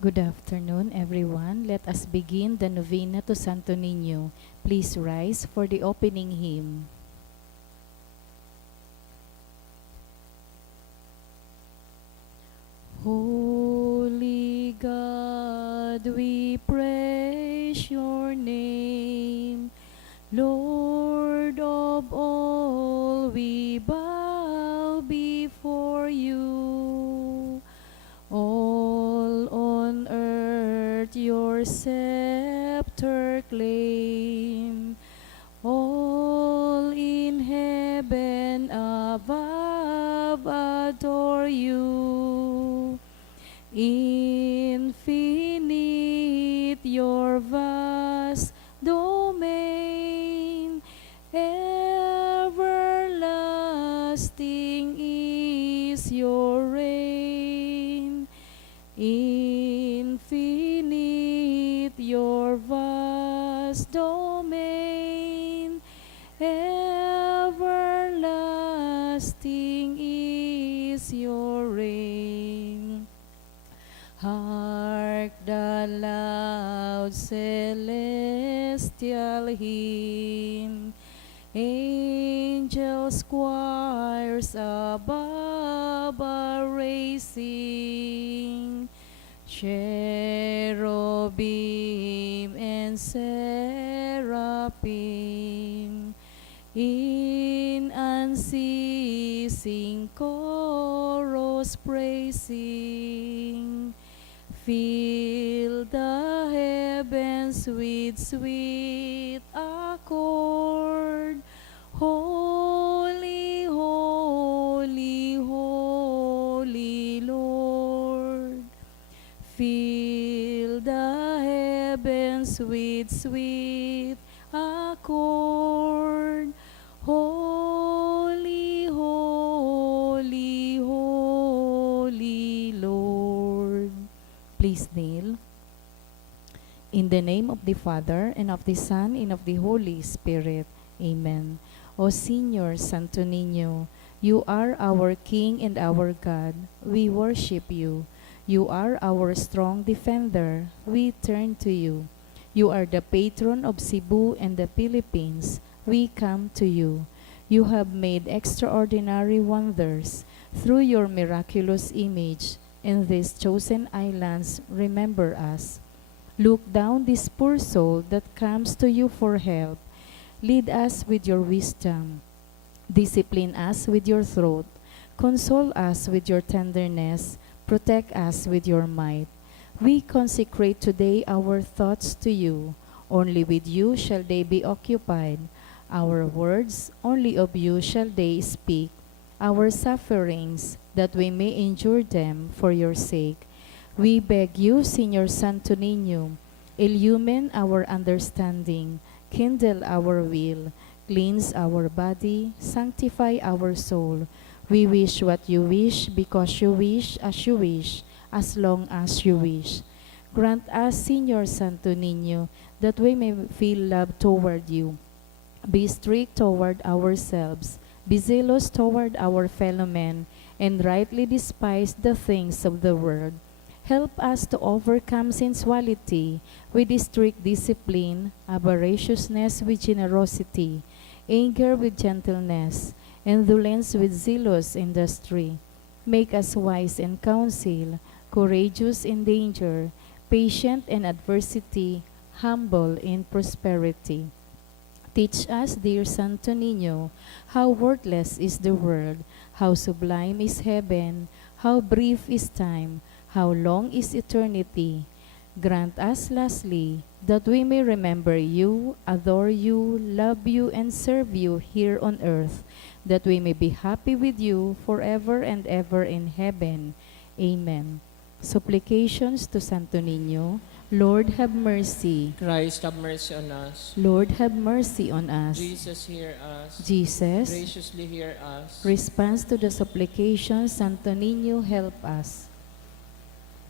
Good afternoon, everyone. Let us begin the novena to Santo Niño. Please rise for the opening hymn. Holy God, we praise your name. Lord of all, we bow before you. All on earth your scepter claim. All in heaven above adore you. Infinite your vast domain, everlasting is your reign. Infinite your vast domain, everlasting is your reign. Hark the loud celestial hymn, angels choirs above are raising, cherubim and seraphim in unceasing chorus praising. Fill the heavens with sweet accord. Holy, holy, holy Lord. Fill the heavens with sweet accord. Holy, holy, holy Lord. Please kneel. In the name of the Father, and of the Son, and of the Holy Spirit. Amen. O Señor Santo Niño, you are our King and our God. We worship you. You are our strong defender. We turn to you. You are the patron of Cebu and the Philippines. We come to you. You have made extraordinary wonders through your miraculous image. In these chosen islands, remember us. Look down this poor soul that comes to you for help. Lead us with your wisdom. Discipline us with your throat. Console us with your tenderness. Protect us with your might. We consecrate today our thoughts to you. Only with you shall they be occupied. Our words, only of you shall they speak. Our sufferings, that we may endure them for your sake. We beg you, Señor Santo Niño, illumine our understanding, kindle our will, cleanse our body, sanctify our soul. We wish what you wish, because you wish, as long as you wish. Grant us, Señor Santo Niño, that we may feel love toward you. Be strict toward ourselves, be zealous toward our fellow men, and rightly despise the things of the world. Help us to overcome sensuality with strict discipline, avariciousness with generosity, anger with gentleness, indolence with zealous industry. Make us wise in counsel, courageous in danger, patient in adversity, humble in prosperity. Teach us, dear Santo Niño, how worthless is the world, how sublime is heaven, how brief is time, how long is eternity. Grant us, lastly, that we may remember you, adore you, love you, and serve you here on earth, that we may be happy with you forever and ever in heaven. Amen. Supplications to Santo Niño. Lord, have mercy. Christ, have mercy on us. Lord, have mercy on us. Jesus, hear us. Jesus, Graciously hear us. response to the supplications, Santo Niño, help us.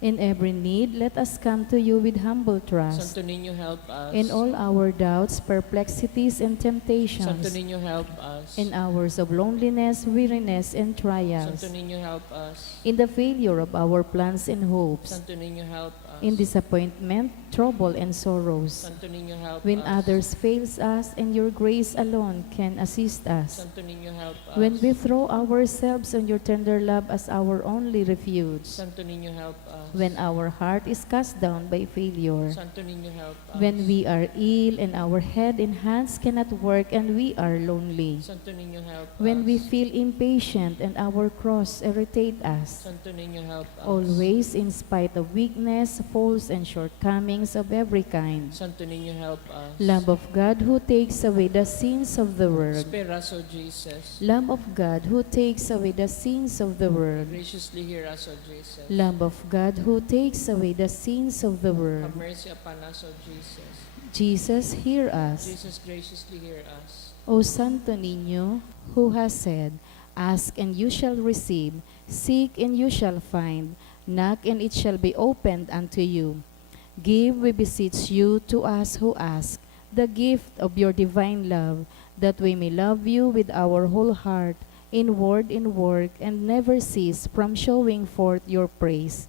In every need, let us come to you with humble trust. Santo Niño, help us. In all our doubts, perplexities, and temptations. Santo Niño, help us. In hours of loneliness, weariness, and trials. Santo Niño, help us. In the failure of our plans and hopes. Santo Niño, help us. in disappointment, trouble, and sorrows. Santo Niño, help When us. others fails us, and your grace alone can assist us. Santo Niño, help us. When we throw ourselves on your tender love as our only refuge. Santo Niño, help us. When our heart is cast down by failure. Santo Niño, help us. When we are ill and our head and hands cannot work and we are lonely. Santo Niño, help When us. we feel impatient and our cross irritate us. Santo Niño, help us. Always, in spite of weakness, faults, and shortcomings of every kind. Santo Niño, help us. Lamb of God who takes away the sins of the world. Spare us, O Jesus. Lamb of God who takes away the sins of the world. Graciously hear us, O Jesus. Lamb of God who takes away the sins of the world. Have mercy upon us, O Jesus. Jesus, hear us. Jesus, graciously hear us. O Santo Niño, who has said, "Ask and you shall receive, seek and you shall find, knock and it shall be opened unto you. Give, we beseech you, to us who ask, the gift of your divine love, that we may love you with our whole heart, in word and work, and never cease from showing forth your praise.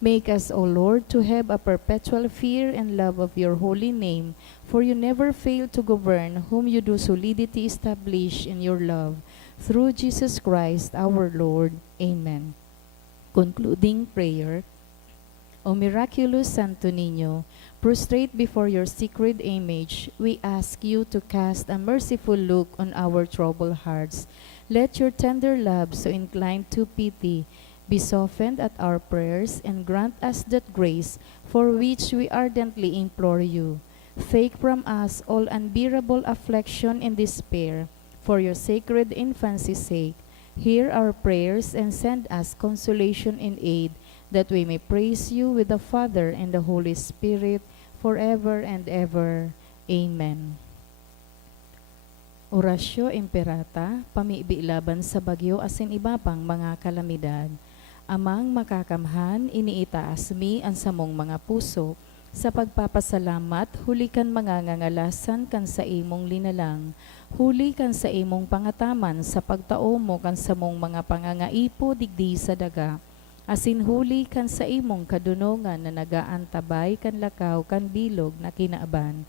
Make us, O Lord, to have a perpetual fear and love of your holy name, for you never fail to govern whom you do solidity establish in your love. Through Jesus Christ our Lord. Amen." Concluding prayer. O miraculous Santo Niño, prostrate before your sacred image, we ask you to cast a merciful look on our troubled hearts. Let your tender love, so inclined to pity, be softened at our prayers, and grant us that grace for which we ardently implore you. Take from us all unbearable affliction and despair, for your sacred infancy's sake. Hear our prayers and send us consolation and aid, that we may praise you with the Father and the Holy Spirit forever and ever. Amen. Orasyo Imperata, pamibi laban sa bagyo asin iba pang mga kalamidad. Amang makakamhan, iniitaas mi ang samong mga puso, sa pagpapasalamat, huli kan mga ngangalasan kan sa imong linalang, huli kan sa imong pangataman sa pagtao mo kan sa mong mga pangangaipo digdi sa daga, asin huli kan sa imong kadunongan na nagaantabay kan lakaw kan bilog na kinaaban.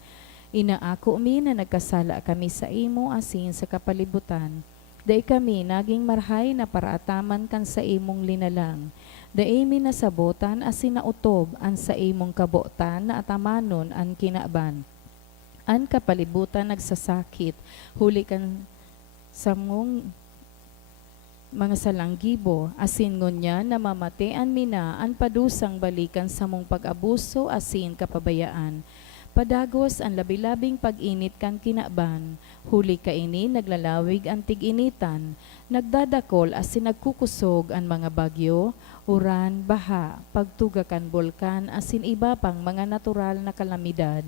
Inaako mi na nagkasala kami sa imo asin sa kapalibutan, dai kami naging marhay na paraataman kan sa imong linalang. Dai mi nasabotan asin nautob an sa imong kabotan na atamanon an kinaaban. An kapalibutan nagsasakit, huli kan sa mong mga salanggibo, asin ngunya na mamatian mina an padusang balikan sa mong pag-abuso asin kapabayaan. Padagos ang labilabing pag-init kan kinaaban, huli kaini naglalawig ang tig-initan, nagdadakol asin nagkukusog ang mga bagyo, uran, baha, pagtuga kan bulkan asin iba pang mga natural na kalamidad.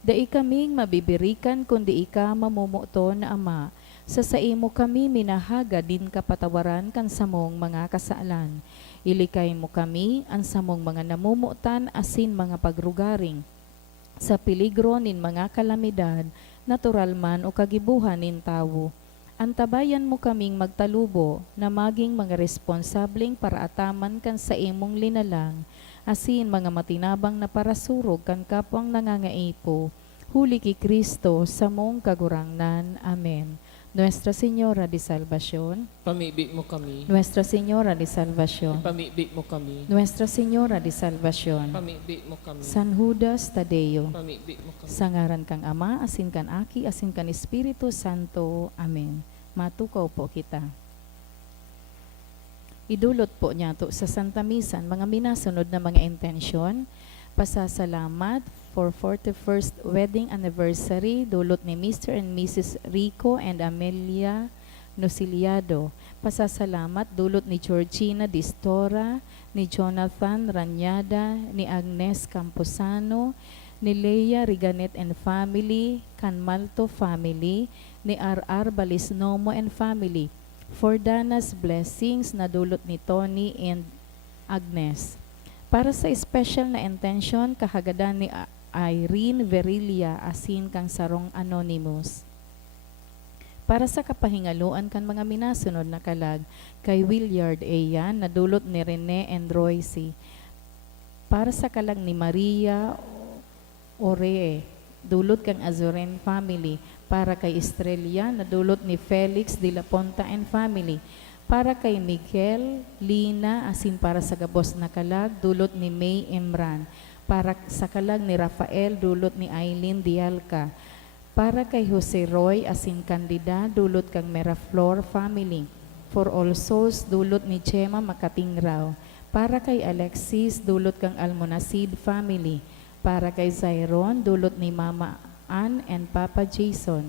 Dai kaming mabibirikan kundi ika mamumuto na Ama, sa imo kami minahaga din kapatawaran kan samong mga kasalan. Ilikay mo kami ang samong mga namumutan asin mga pagrugaring, sa peligro nin mga kalamidad, natural man o kagibuhan nin tawo. Antabayan mo kaming magtalubo na maging mga responsableng paraataman kan sa imong linalang, asin mga matinabang na parasurog kan kapwang nangangaipo. Huli ki Kristo sa mong kagurangnan. Amen. Nuestra Señora de Salvación, Pamibi mo kami. Nuestra Señora de Salvación, Pamibi mo kami. Nuestra Señora de Salvación, Pamibi mo kami. San Judas Tadeo, Pamibi mo kami. sa ngaran kang Ama, asin kan Aki, asin kan Espiritu Santo. Amen. Matukaw po kita. Idulot po niya to sa Santa Misa mga minasunod na mga intensyon. Pasasalamat for 41st wedding anniversary, dulot ni Mr. and Mrs. Rico and Amelia Nosiliado. Pasasalamat dulot ni Georgina Distora, ni Jonathan Ranyada, ni Agnes Camposano, ni Leia Riganet and family, Canmalto family, ni R.R. Balisnomo and family. For Dana's blessings na dulot ni Tony and Agnes. Para sa special na intention, kahagadan ni Irene Verilia asin kang sarong anonymous. Para sa kapahingaluan kan mga minasunod na kalag, kay Williard Ayan, na dulot ni Rene and Royce. para sa kalag ni Maria Ore, dulot kang Azuren family, para kay Estrella na dulot ni Felix de la Ponta and family, para kay Miguel, Lina, asin para sa gabos na kalag, dulot ni May Emran, para sa kalag ni Rafael, dulot ni Aileen Dialca, para kay Jose Roy, asin Candida, dulot kang Meraflor family, for all souls, dulot ni Chema Makatingraw, para kay Alexis, dulot kang Almonasid family, para kay Zyron, dulot ni Mama Ann and Papa Jason.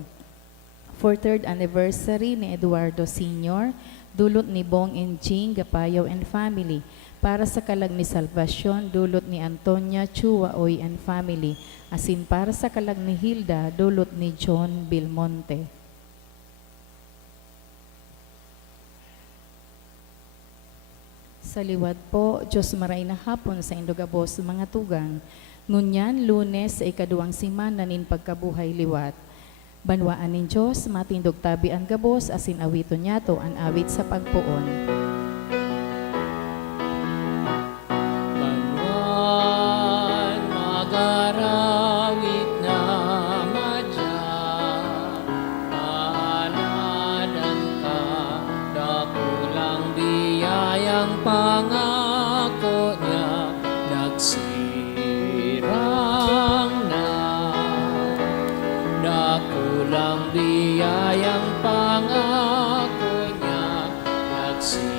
For third anniversary ni Eduardo Sr., dulot ni Bong and Jing Gapayaw and family. Para sa kalag ni Salvacion, dulot ni Antonia Chuaoy and family. Asin para sa kalag ni Hilda, dulot ni John Belmonte. Sa liwat po, Diyos maray na hapon sa Indogabos mga tugang. Ngunyan, Lunes ay kaduang simana nin pagkabuhay liwat. Banwaan nin Diyos, matindog tabi ang gabos, asin awito niya to ang awit sa pagpuon. Banwan magarawit na madya, pahaladan ka, dakulang biyayang pangako niya, nagsirang na. Dakulang biyayang pangako niya, nagsirang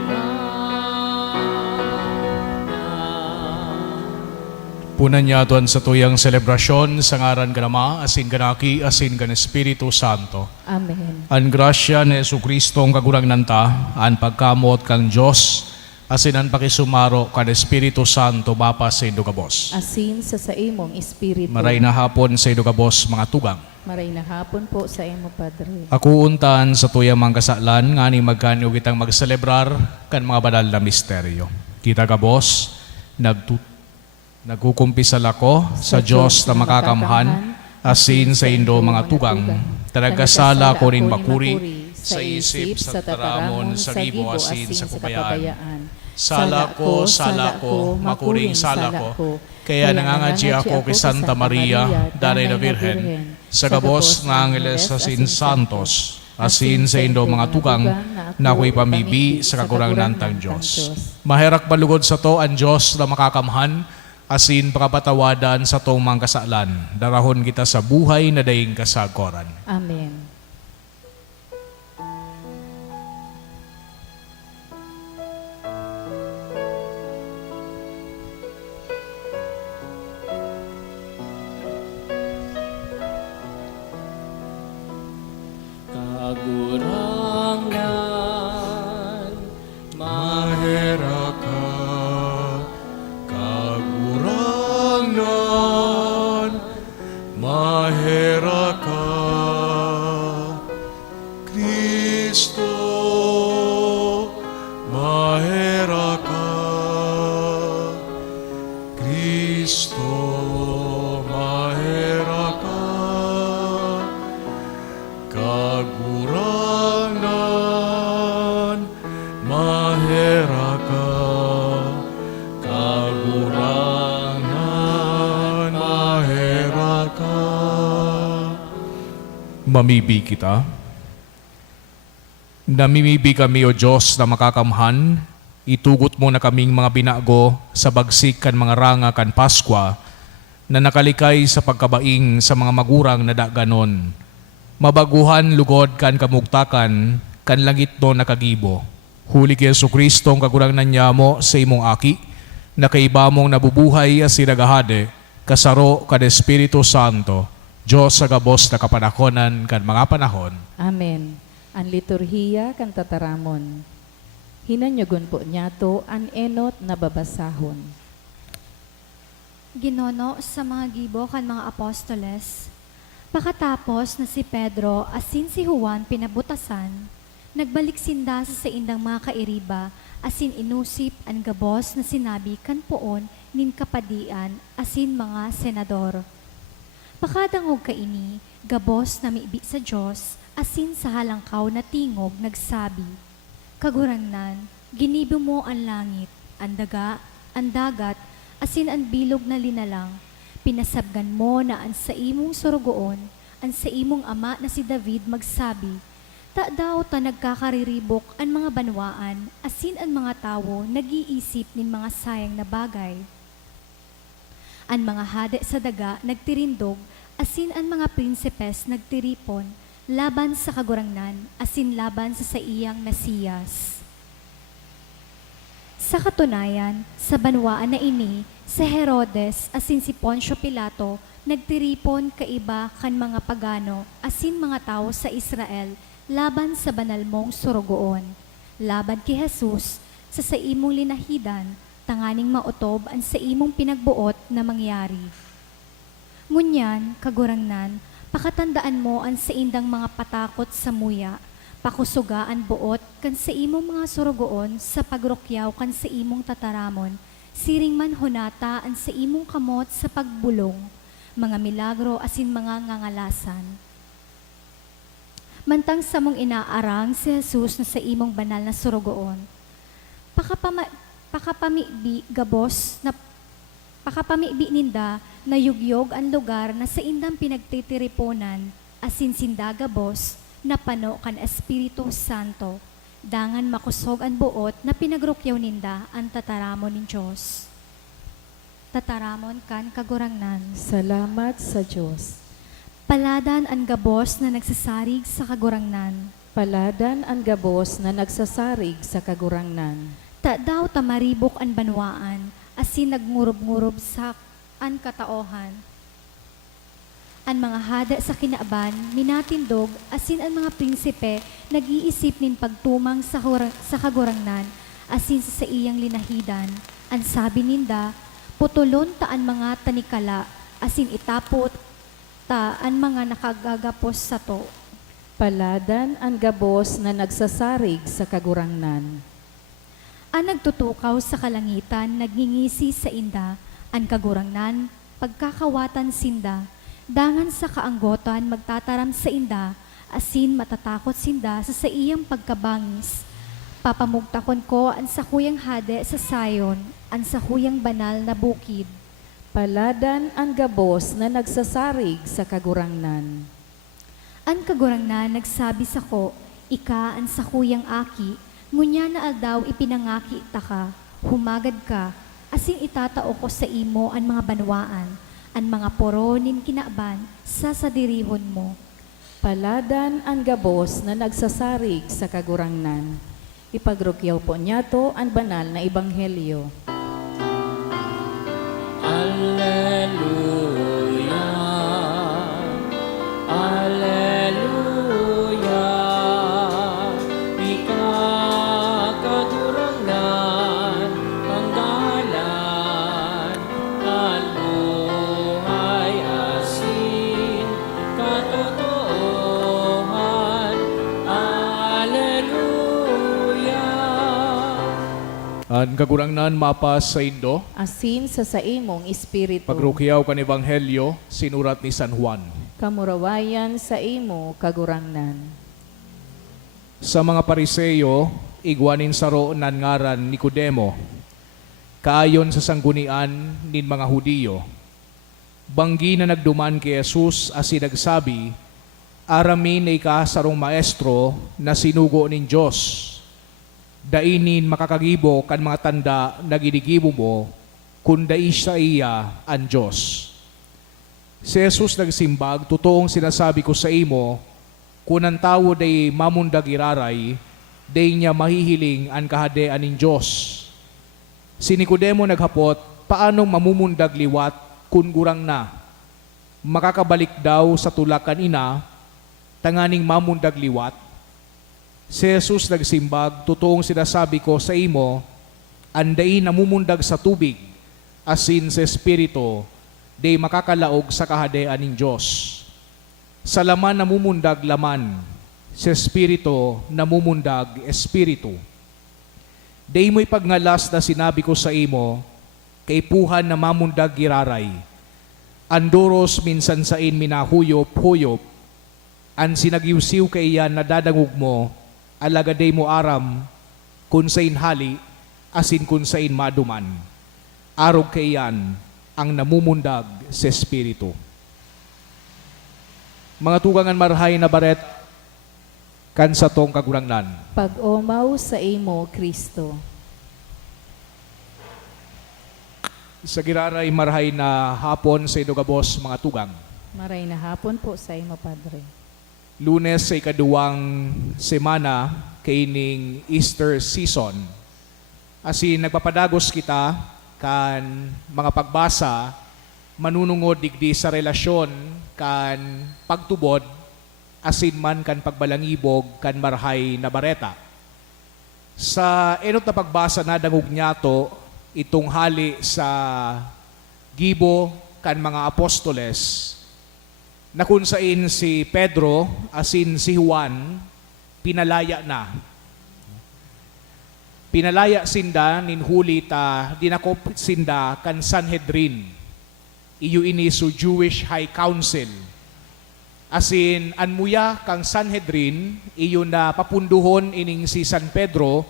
na. Punan niya doon sa tuyang selebrasyon sa ngaran ka Ama, asin kanaki, asin kan Espiritu Santo. Amen. An grasya ni Jesucristo ang kagurang nanta, an pagkamot kang Diyos, asin an pakisumaro kan Espiritu Santo, Bapa sa Indogabos. Asin sa imong espiritu. Maray na hapon sa Indogabos mga tugang. Maray na hapon po sa imo, Padre. Ako untan sa tuyang mga kasalan, nga ni magkanyo kitang magselebrar kan mga banal na misteryo. Kita gabos, nagkukumpisal ako sa Diyos na makakamhan, asin sa Indo mga tugang, talagasala ko rin makuri, sa isip, sa taramon, sa gibo, asin sa kabayaan. Sala ko, makuring sala ko, kaya nangangadji ako kay Santa Maria, Daray na Virhen, sa gabos ng Angeles asin Santos, asin sa Indo mga tugang, na ako'y pamibi sa kakurangan ng Diyos. Maherak balugod sa to ang Diyos na makakamhan, asin pakapatawadan sa tong mga kasalan, darahon kita sa buhay na daing kasagoran. Amen. Kagurangan, Mahera ka, kagurangan, mahera ka, Kristo, mahera ka, Kristo, mahera ka, kagurangan, mahera ka, kagurangan, mahera ka. Mamibi kita. Namimibi kami, O Diyos, na makakamhan, itugot mo na kaming mga binago sa bagsik kan mga ranga kan Paskwa, na nakalikay sa pagkabaing sa mga magurang na daganon. Mabaguhan lugod kan kamugtakan, kan langit no nakagibo. Huli kay Jesucristo ang kagurangnan niya mo sa imong aki, na kaiba mong nabubuhay as sinagahade, kasaro kan Espiritu Santo, Diyos sa gabos na kapanahonan kan mga panahon. Amen. Ang liturhiya kan tataramon. Hinanyogon po niya to an enot na babasahon. Ginono sa mga gibo kan mga apostoles. Pakatapos na si Pedro asin si Juan pinabutasan, nagbalik sinda sa indang mga kairiba asin inusip ang gabos na sinabi kan poon nin kapadian asin mga senador. Pakadangog kaini, gabos na miibi sa Diyos asin sa halangkaw na tingog nagsabi, Kagurangnan, ginibo mo ang langit, ang daga, ang dagat, asin ang bilog na linalang. Pinasabgan mo na ang sa imong surugoon, ang sa imong ama na si David magsabi, ta daw ta nagkakariribok ang mga banwaan, asin ang mga tao nag-iisip nin mga sayang na bagay. Ang mga hade sa daga nagtirindog, asin ang mga prinsipes nagtiripon, laban sa kagurangnan, asin laban sa iyang Mesiyas. Sa katunayan, sa banwaan na ini, si Herodes, asin si Poncio Pilato, nagtiripon kaiba kan mga pagano, asin mga tao sa Israel, laban sa banal mong surugoon. Laban kay Jesus, sa imong linahidan, tanganing mautob ang sa imong pinagbuot na mangyari. Ngunyan, kagurangnan, pakatandaan mo ang sa indang mga patakot sa muya, pakusugaan buot kan sa imong mga surugoon sa pagrukyaw kan sa imong tataramon, siring man hunata ang sa imong kamot sa pagbulong, mga milagro asin mga ngangalasan. Mantang sa mong inaarang si Jesus na sa imong banal na surugoon, pakapamibi ninda na yugyog ang lugar na sa indang pinagtitiriponan, asin sinda gabos, na pano kan Espiritu Santo, dangan makusog ang buot na pinagrukyaw ninda ang tataramon ng Diyos. Tataramon kan kagurangnan. Salamat sa Diyos. Paladan ang gabos na nagsasarig sa kagurangnan. Paladan ang gabos na nagsasarig sa kagurangnan. Ta daw tamaribok ang banwaan, asin nagngurub-ngurub sa an kataohan. Ang mga hada sa kinaaban, minatindog, asin ang mga prinsipe, nag-iisip nin pagtumang sa kagurangnan, asin sa iyang linahidan. Ang sabi ninda, putulon taan mga tanikala, asin itapot taan mga nakagagapos sa to. Paladan ang gabos na nagsasarig sa kagurangnan. Ang nagtutukaw sa kalangitan, nagngingisi sa inda, ang kagurangnan, pagkakawatan sinda, dangan sa kaanggotan magtataram sa inda, asin matatakot sinda sa iyang pagkabangis. Papamugtakon ko ang sakuyang hade sa Sayon, ang sakuyang banal na bukid. Paladan ang gabos na nagsasarig sa kagurangnan. Ang kagurangnan nagsabi sa ko, ika ang sakuyang aki, ngunya na aldaw ipinangaki ka, humagad ka, asin itatao ko sa imo ang mga banwaan, ang mga poronin kinaaban sa sadirihon mo. Paladan ang gabos na nagsasarig sa kagurangnan. Ipagrukyaw po niya to ang banal na ebanghelyo. Alleluia, Alleluia, ikakagurangnan, panggalan, at buhay asin, katotohan, Alleluia. Ang kagurangnan mapas sa Indo, Asin sa imong espiritu. pagrukyaw kan ebanghelyo, sinurat ni San Juan. Kamurawayan sa imo kagurangnan. Sa mga Pariseyo, igwanin saro nan ngaran Nicodemo, kaayon sa sanggunian nin mga Hudiyo. Banggi na nagduman kay Jesus asi nagsabi, aramin ay kasarong maestro na sinugo nin Diyos. Dainin makakagibo kan mga tanda na ginigibo mo, kung dai sa iya ang Diyos. Si Jesus nagsimbag, totoong sinasabi ko sa imo, kung ang tao day mamundag iraray, day niya mahihiling ang kahadean ng Diyos. Si Nicodemo naghapot, paanong mamumundag liwat kung gurang na? Makakabalik daw sa tulakan ina, tanganing mamundag liwat. Si Jesus nagsimbag, totoong sinasabi ko sa imo, anday namumundag sa tubig, asin sa Espiritu, day makakalaog sa kahadean ng Diyos. Sa laman namumundag laman, sa Espiritu namumundag Espiritu. Day mo'y pagngalas na sinabi ko sa imo, kay puhan na mamundag giraray. Andoros minsan sain minahuyop-huyop, an sinagiwsiw kay iyan na dadangog mo, alagaday mo aram, kung sa inhali, asin kun sain maduman. Arog kayan ang namumundag sa Espiritu. Mga tugangan marhay na baret, kan sa tong kagurangnan. Pag-umaw sa imo, Kristo. Sa giraray marhay na hapon sa idugabos mga tugang. Maray na hapon po sa imo, Padre. Lunes sa ikaduwang semana kaining Easter season. Asin nagpapadagos kita kan mga pagbasa manunungod digdi sa relasyon kan pagtubod asin man kan pagbalangibog kan marhay na bareta. Sa enot na pagbasa na dangog niyato itong hali sa gibo kan mga apostoles na kung sain si Pedro asin si Juan pinalaya na. Pinalaya sinda nin huli ta dinakop sinda kan Sanhedrin. Iyo ini so Jewish High Council. Asin anmuya kang Sanhedrin iyo na papunduhon ining si San Pedro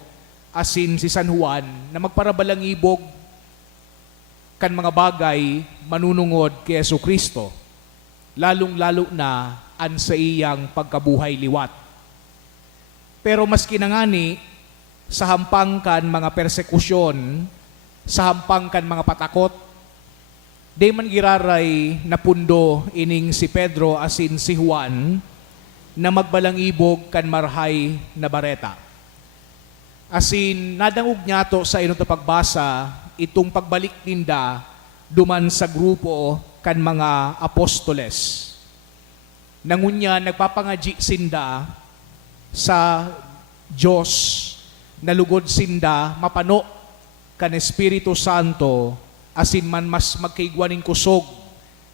asin si San Juan na magparabalangibog kan mga bagay manunungod kay Jesucristo. Lalong-lalo na an sa iyang pagkabuhay liwat. Pero mas kinangani sa hampang kan mga persekusyon, sa hampang kan mga patakot, di man giraray na pundo ining si Pedro asin si Juan na magbalangibog kan marhay na bareta. Asin nadangog niyato sa inong pagbasa itong pagbalik ninda duman sa grupo kan mga apostoles. Nangunya nagpapangaji sinda sa Diyos na lugod sinda mapano kan Espiritu Santo asin man mas magkaigwaning kusog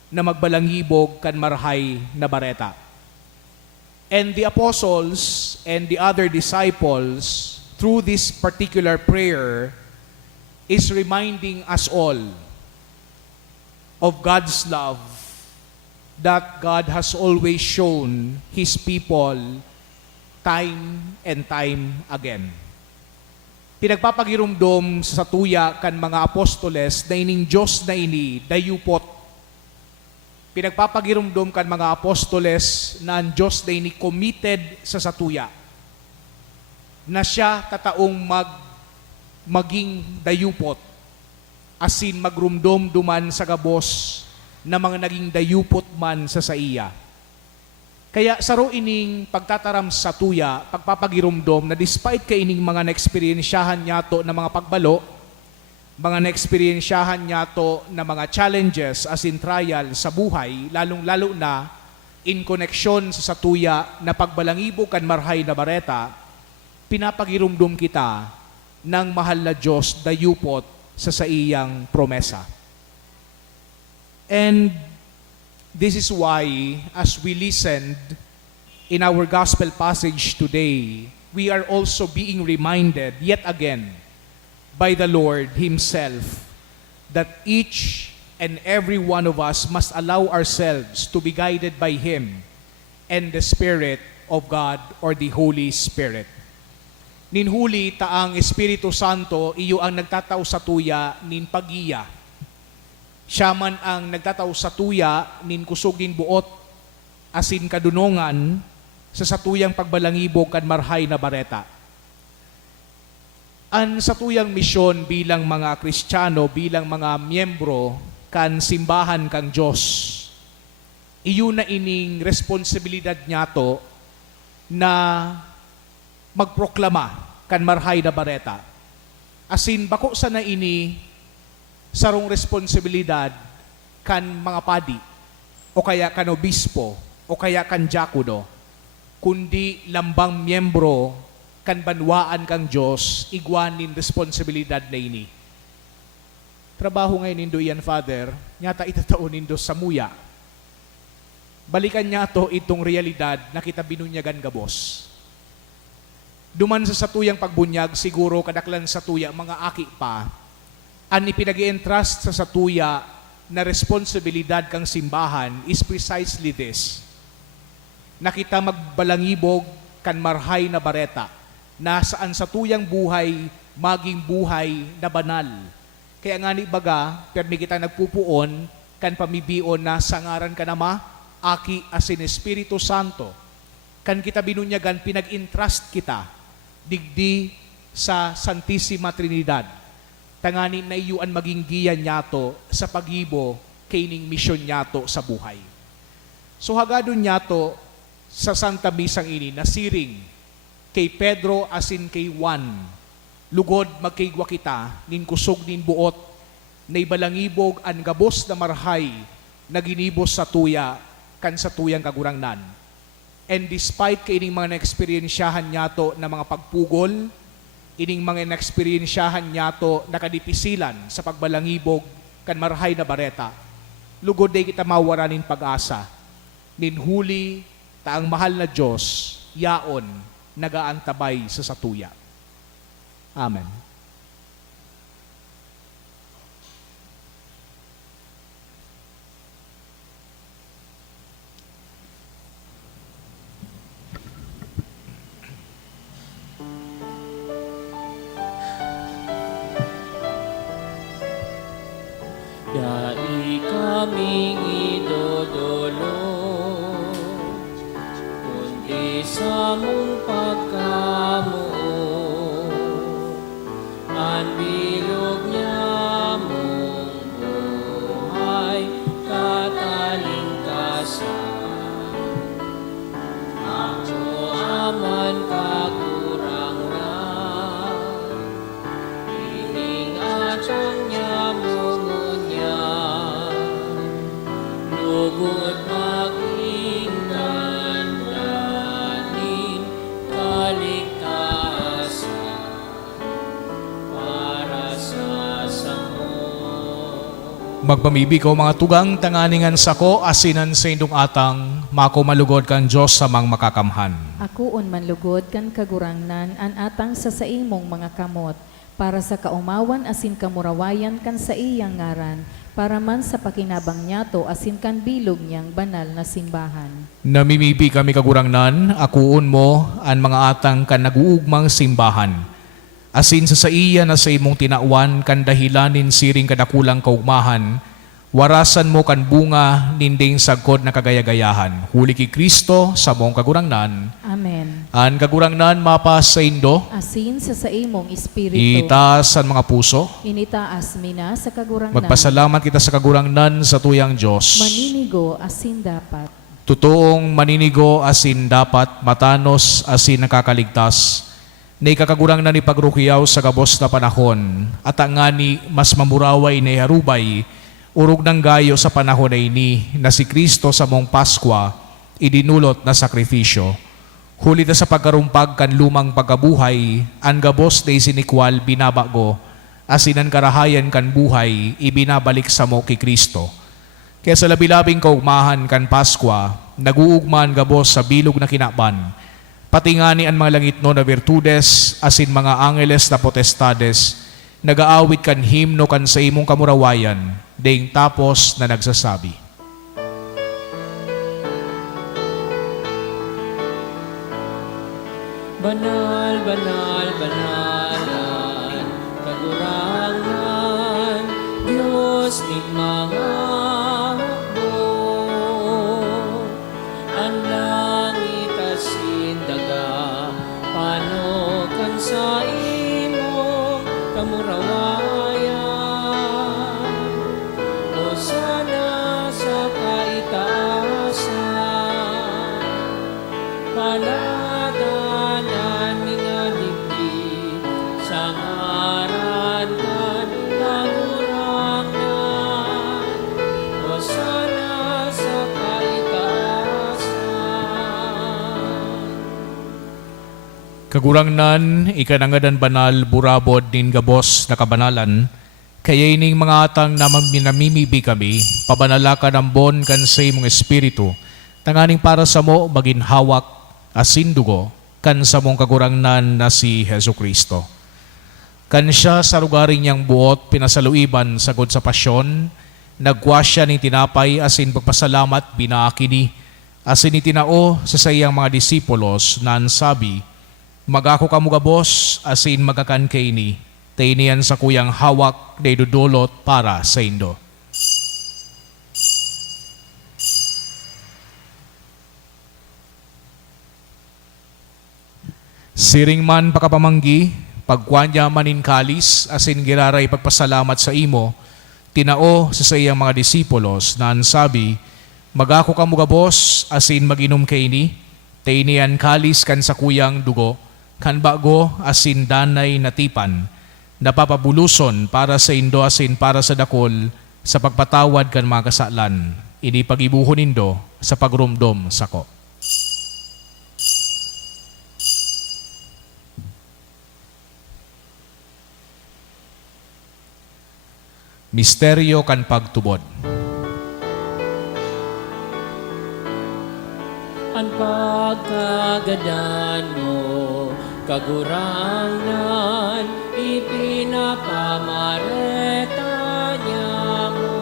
na magbalangibog kan marhay na bareta. And the apostles and the other disciples through this particular prayer is reminding us all of God's love that God has always shown His people time and time again. Pinagpapagirumdom sa tuya kan mga apostoles na ining Diyos na ini dayupot. Pinagpapagirumdom kan mga apostoles na ang Diyos na ini committed sa satuya. Na siya tataong maging dayupot. Asin magrumdom duman sa gabos na mga naging dayupot man sa iya. Kaya saro ining pagtataram sa tuya, pagpapagirumdom na despite kay ining mga na-experiensyahan niyato na mga pagbalo, mga na-experiensyahan niyato na mga challenges as in trial sa buhay, lalong-lalo na in connection sa tuya na pagbalangibo kan marhay na bareta, pinapagirumdom kita ng mahal na Diyos dayupot sa iyang promesa. And this is why, as we listened in our gospel passage today, we are also being reminded yet again by the Lord Himself that each and every one of us must allow ourselves to be guided by Him and the Spirit of God or the Holy Spirit. Ninhuli taang Espiritu Santo, iyo ang nagtataw sa tuya nin pagiya. Siya man ang nagtataw sa tuya nin kusugin buot asin kadunongan sa satuyang pagbalangibog kan marhay na bareta. An satuyang misyon bilang mga Kristiyano, bilang mga miyembro kan simbahan kang Diyos, iyo na ining responsibilidad niyato na magproklama kan marhay na bareta. Asin bako sa na ini sarong responsibilidad kan mga padi o kaya kan obispo o kaya kan diakono, kundi lambang miyembro kan banwaan kang Diyos igwanin responsibilidad na ini. Trabaho ngayon nindo yan, Father, nyata itataon nindo sa muya. Balikan niya to itong realidad na kita binunyagan gabos. Duman sa satuyang pagbunyag, siguro kadaklan sa tuya, mga aki pa, ang ipinag-i-entrust sa satuya na responsibilidad kang simbahan is precisely this. Na kita magbalangibog kan marhay na bareta, na saan sa tuyang buhay maging buhay na banal. Kaya nga ni baga, permi kita nagpupuon, kan pamibion na sangaran ka nama, aki asin Espiritu Santo. Kan kita binunyagan, pinag-entrust kita, digdi sa Santissima Trinidad. Tanganin na iyuan maging giyan nyato sa pagibo, kaining misyon nyato sa buhay. So hagadon nyato sa Santa Misang ini, nasiring kay Pedro asin kay Juan, lugod magkaigwa kita, nin kusog nin buot, na ibalangibog an gabos na marhay, na ginibos sa tuya, kan sa tuyang kagurangnan. And despite kay ining mga na-experiensyahan nyato na mga pagpugol, ining mga na-experiensyahan nyato na kadipisilan sa pagbalangibog, kan marhay na bareta, lugod day kita mawaranin pag-asa, nin huli, taang mahal na Diyos, yaon, nagaantabay sa satuya. Amen. Dai kaming idodolo, kundi sa mong pagkamuo, ang bilog niya mong buhay, katalingkasan. Ako aman kakurangan, ining atang niya lugod maging dandanin kaligtasan para sa samo. Magpamibi ko mga tugang tanganingan sako asinan sa indong atang mako malugod kan Diyos sa mang makakamhan. Akuon manlugod kan kagurangnan an atang sa saimong mga kamot, para sa kaumawan asin kamurawayan kan sa iyang ngaran, para man sa pakinabang niyato asin kan bilog niyang banal na simbahan. Namimibi kami kagurangnan, akuon mo ang mga atang kan naguugmang simbahan. Asin sa iya na sa imong tinawan kan dahilanin siring kadakulang kaugmahan, warasan mo kan bunga ninding sagkod na kagayagayahan. Huli ki Kristo sa mong kagurangnan. Amen. An kagurangnan mapas sa indo, Asin sa saimong espiritu, itaas ang mga puso. initaas mina sa kagurangnan, Magpasalamat kita sa kagurangnan sa tuyang Diyos. maninigo asin dapat. Totoong maninigo asin dapat, matanos asin nakakaligtas. Na ikakagurangnan ni pagrukiyaw sa gabos na panahon, at ang ngani mas mamuraway na iharubay, urog ng gayo sa panahon na ini, na si Kristo sa mong Paskwa, idinulot na sakripisyo. Huli na sa pagkarumpag kan lumang pagkabuhay, ang gabos na isinikwal binabago, asinan karahayan kan buhay, ibinabalik sa mo ki Kristo. Kaya sa labilabing kaugmahan kan Paskwa, naguugman gabos sa bilog na kinaban, pati nga ni ang mga langit no na virtudes, asin mga angeles na potestades, nagaawit kan himno kan sa imong kamurawayan, ding tapos na nagsasabi. Banal, banal, banalan, kagurangan, Diyos ni mga hakbo. Ang langit asin daga, panokan sa imong kamurawayan. O sana sa kaitaasan, paladanan nga ligdi sa ngaran kan kagurangan. O sana sa kaitaasan. Kagurangnan, ikanangadan banal, burabod, nin gabos na kabanalan, kaya ining mga atang na namimibi kami, pabanalakan ang bon kan sa imong espiritu, tanganing para sa mo maging hawak, asindugo, kan sa mong kagurangnan na si Hesu Kristo. Kan siya sa lugaring niyang buot, pinasaluiban sagod sa pasyon, nagwa siya ni tinapay, asin pagpasalamat, binaakini, asin itinao sa sayang mga disipulos, na sabi, magako kamugabos, asin magakan kay ni, Tainian sa kuyang hawak na idudulot para sa indo. Siring man pakapamanggi, pagkwanya manin kalis, asin giraray pagpasalamat sa imo, tinao sa iyang mga disipulos na ansabi, magako ka mugabos, asin maginom kaini, tainian kalis kan sa kuyang dugo, kan bago asin danay natipan, napapabuluson para sa indo asin para sa dakol, sa pagpatawad kan mga kasalan, ini pagibuhon nindo sa pagrumdom sako. Misteryo kan pagtubod. Ang pagkagadan mo, kagurangan, ipinapamareta niya mo.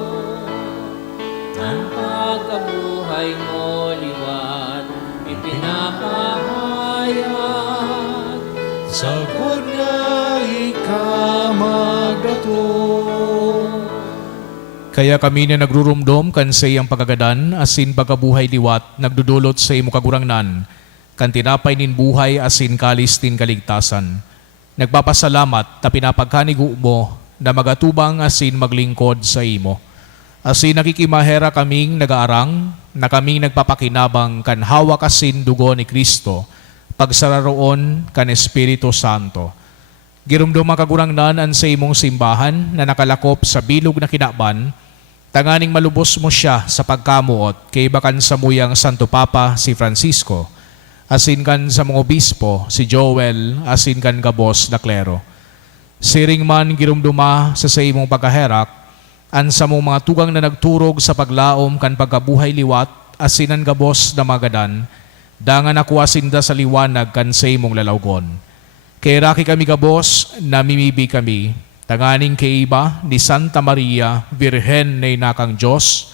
Ang pagkabuhay mo, liwat, ipinapahayag. Sagod na ikamagdato. Kaya kami na nagrurumdom kan sa iyang pagagadan, asin pagkabuhay liwat, nagdudulot sa imo kagurangnan, kan tinapay nin buhay asin kalis tin kaligtasan. Nagpapasalamat ta pinapagkanigo mo na magatubang asin maglingkod sa imo. Asin nakikimahera kaming nagaarang, na kaming nagpapakinabang kan hawak asin dugo ni Kristo, pagsararoon kan Espiritu Santo. Girumdum makagurangnan an sa imong simbahan na nakalakop sa bilog na kinaban, tanganing malubos mo siya sa pagkamuot kay bakan sa muyang Santo Papa si Francisco, asin kan sa mga obispo si Joel, asin kan gabos na klero. Siring man girumduma sa imong pagkaherak, an sa mong mga tugang na nagturog sa paglaom kan pagkabuhay liwat, asin ang gabos na magadan, dangan nakuwasinda sa liwanag kan sa imong lalawgon. Kay raki kami gabos, namimibi kami, tanganing kay iba ni Santa Maria, Virhen na inakang Diyos,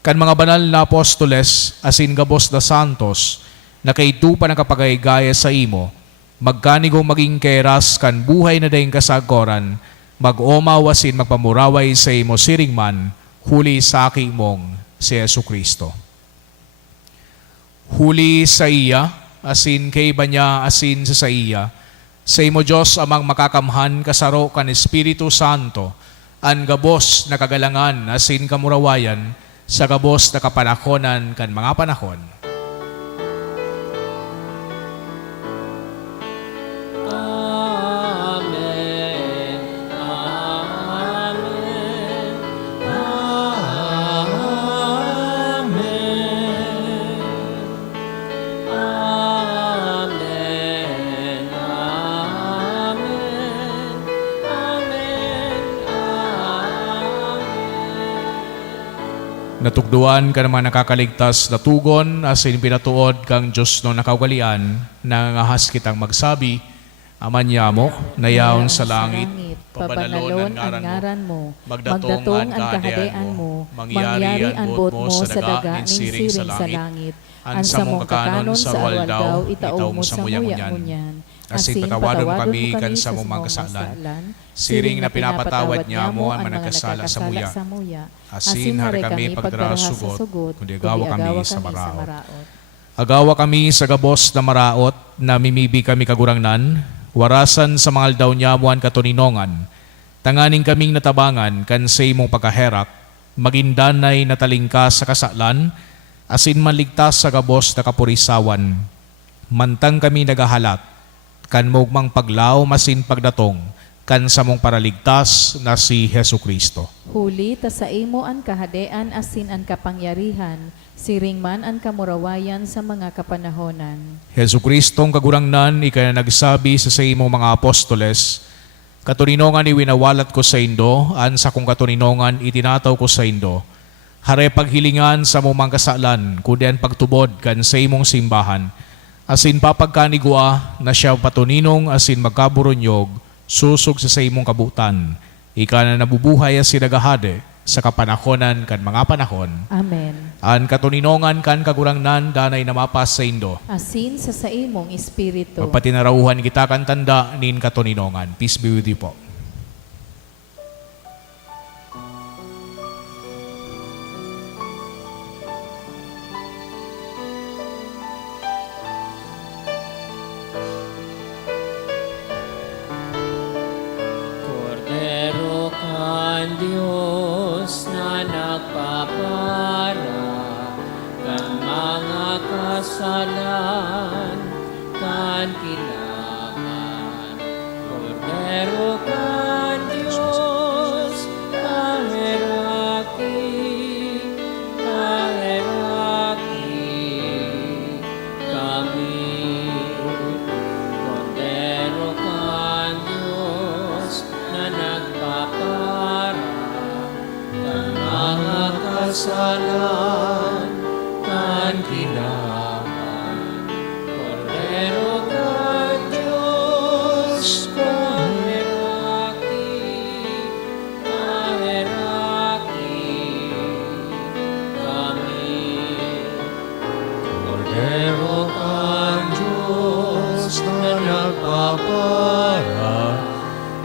kan mga banal na apostoles, asin gabos na santos, na kaytu pa nakapagaygaya sa imo, magkanigong maging keras kan buhay na dayang kasagoran, mag-omaw asin magpamuraway sa imo siringman, huli sa aki mong si Yesu Kristo. Huli sa iya, asin kay iba niya, asin sa iya, sa imo Diyos amang makakamhan kasaro kan Espiritu Santo, an gabos na kagalangan asin kamurawayan, sa gabos na kapanahonan kan mga panahon. Amen. Amen. Amen. Amen. Amen. Amen. Natukduan ka naman nakakaligtas na tugon, asin pinatuod kang Diyos no nakawalian, nangangahas kitang magsabi, Aman niya mo, nayaon sa langit, pabanalon ang ngaran mo, magdatong ang kahadean mo, mangyari ang bot mo sa daga ng siring sa langit, ang sa mong kakanon sa waldaw, itaw mo sa muya-munyan, asin patawadon kami kan sa mong mga kasalan, siring na pinapatawad niya mo ang managkasala sa muya, asin hari kami pagdarasugot, kundi agawa kami sa maraot. Agawa kami sa gabos na maraot, na mimibi kami kagurangnan, warasan sa mga aldaw niya mo ang katuninongan, tanganing kaming natabangan kan sa imong pagkaherak, magindanay natalingkas sa kasalan, asin maligtas sa gabos na kapurisawan, mantang kami nagahalat, kan mugmang paglaw masin pagdatong, kan sa mong paraligtas na si Hesu Kristo. Huli ta sa imo ang kahadean asin ang kapangyarihan, siring man ang kamurawayan sa mga kapanahonan. Hesu Kristong kagurangnan, ika na nagsabi sa imo mga apostoles, katuninongan iwinawalat ko sa indo, an sa kong katuninongan itinataw ko sa indo. Hare paghilingan sa mong mga kasalan, kundi ang pagtubod kan sa imong simbahan, asin papagkanigwa na siya patuninong asin magkaburonyog, susog sa imong kabutan. Ika na nabubuhay asin nagahade sa kapanahonan kan mga panahon. Amen. An katuninongan kan kagurangnan danay namapas sa indo. Asin sa imong espiritu. Pagpatinarauhan kita kan tanda nin katuninongan. Peace be with you po. kasalan kan kinaban. Cordero kan Diyos, kaheraki, kaheraki kami. Cordero kan Diyos na nagpapara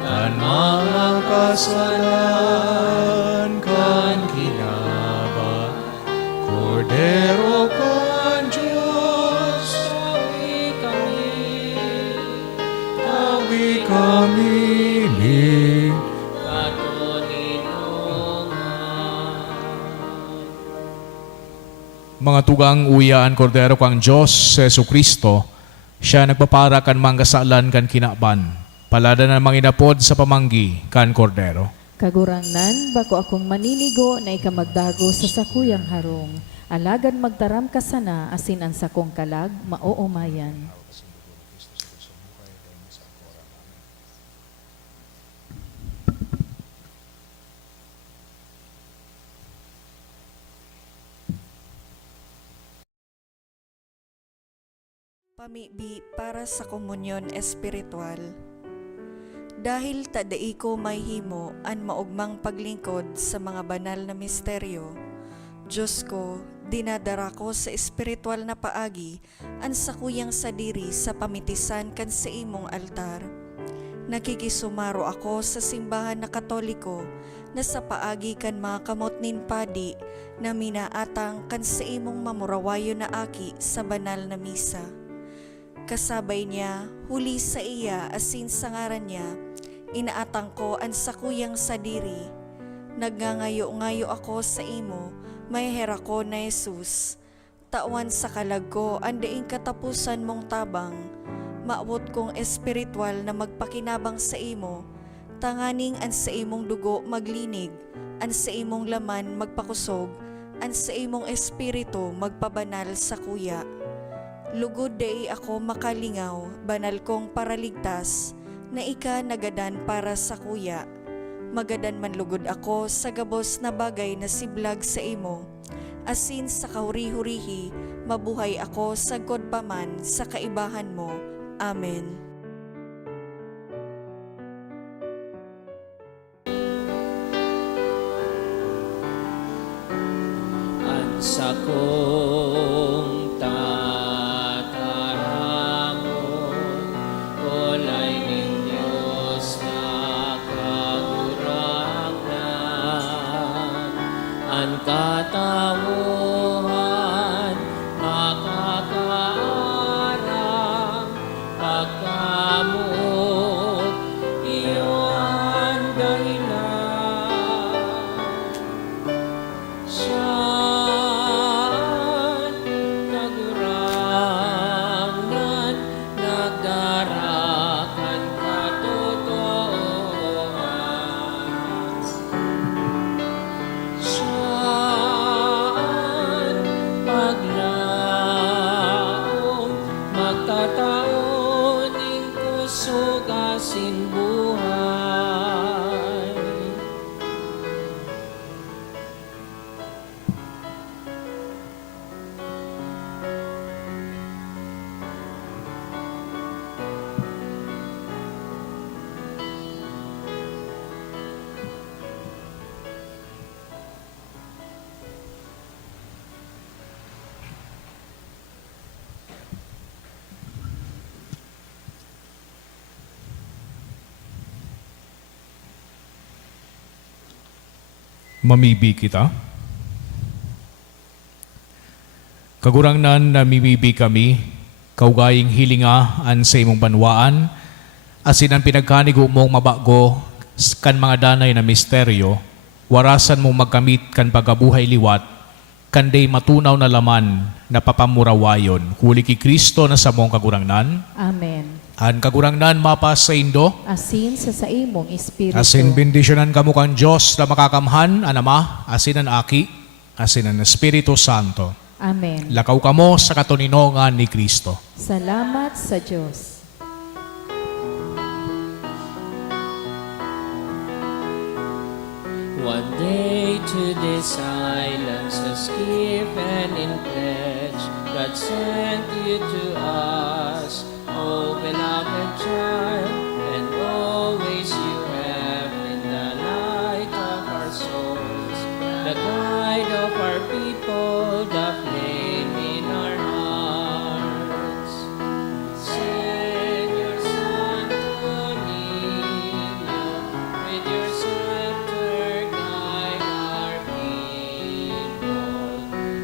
kan mga kasalan kan kinaban. Cordero kan Diyos, tawi kami ni katuninungan. Mga tugang uyaan Kordero kang Diyos, Jesu Kristo, siya nagpapara kan manggasalan kan kinaban. Palada na manginapod sa pamanggi kan Kordero. Kagurangnan, bako akong maninigo na ikamagdago sa sakuyang harong. Alagad magtaram ka sana, asin ang sakong kalag, maoomayan. Pamibi para sa komunyon espiritual. Dahil tadai ko may himo an maugmang paglingkod sa mga banal na misteryo, Diyos ko, dinadara ko sa espiritual na paagi an sakuyang sadiri sa pamitisan kan sa imong altar. Nakikisumaro ako sa simbahan na Katoliko na sa paagi kan mga kamot nin padi na minaatang kan sa imong mamurawayo na aki sa banal na misa. Kasabay niya, huli sa iya asin sa ngaran niya, inaatang ko ang sakuyang sadiri. Nagngangayo-ngayo ako sa imo, may hera ko na Jesus. Tawan sa kalag ko, andaing katapusan mong tabang. Maawot kong espiritual na magpakinabang sa imo. Tanganing an sa imong dugo maglinig, an sa imong laman magpakusog, an sa imong espiritu magpabanal sa kuya. Lugod dai ako makalingaw, banal kong paraligtas, na ika nagadan para sa kuya. Magadan man lugod ako sa gabos na bagay na siblag sa imo. Asin sa kahuri-hurihi, mabuhay ako sa godpaman sa kaibahan mo. Amen. Ang sakong tataramon, kulay ning Diyos na kagurangnan. Ang katawuhan makakaarang, pagkamot iyo ang dahilan. Siya'y nagurangan, nagdarakan katotohanan. Siya'y paglaom, magtataon ing kusog asin buhay. Mamibi kita. Kagurangnan na mimibi kami, kaugaying hilinga an sa imong banwaan, asin ang pinagkanigo mong mabago kan mga danay na misteryo, warasan mong magkamit kan pagabuhay liwat, kanday matunaw na laman na papamurawayon, huli ki Kristo na sa mong kagurangnan. Amen. An kagurangnan mapas sa Indo, Asin sa imong espiritu. asin bendisyonan kamo kang Diyos na makakamhan, an Ama, asin ang Aki, asin ang Espiritu Santo. Amen. Lakaw kamo sa katuninongan ni Kristo. Salamat sa Diyos. One day to this island as gift and in pledge. God sent you to us, oh beloved child, and always you have been the light of our souls, the guide of our people, the flame in our hearts. Send your Santo Niño, with your scepter guide our people.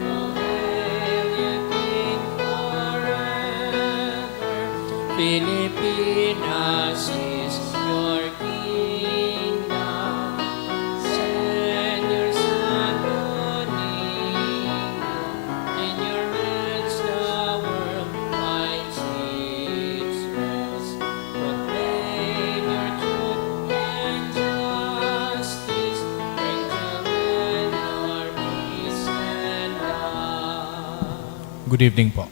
Oh, hail you, King forever. Pilipinas is your kingdom. Send your Santo Niño, in your hands the world finds its rest. Proclaim your truth and justice, bring to men your peace and love. Good evening po.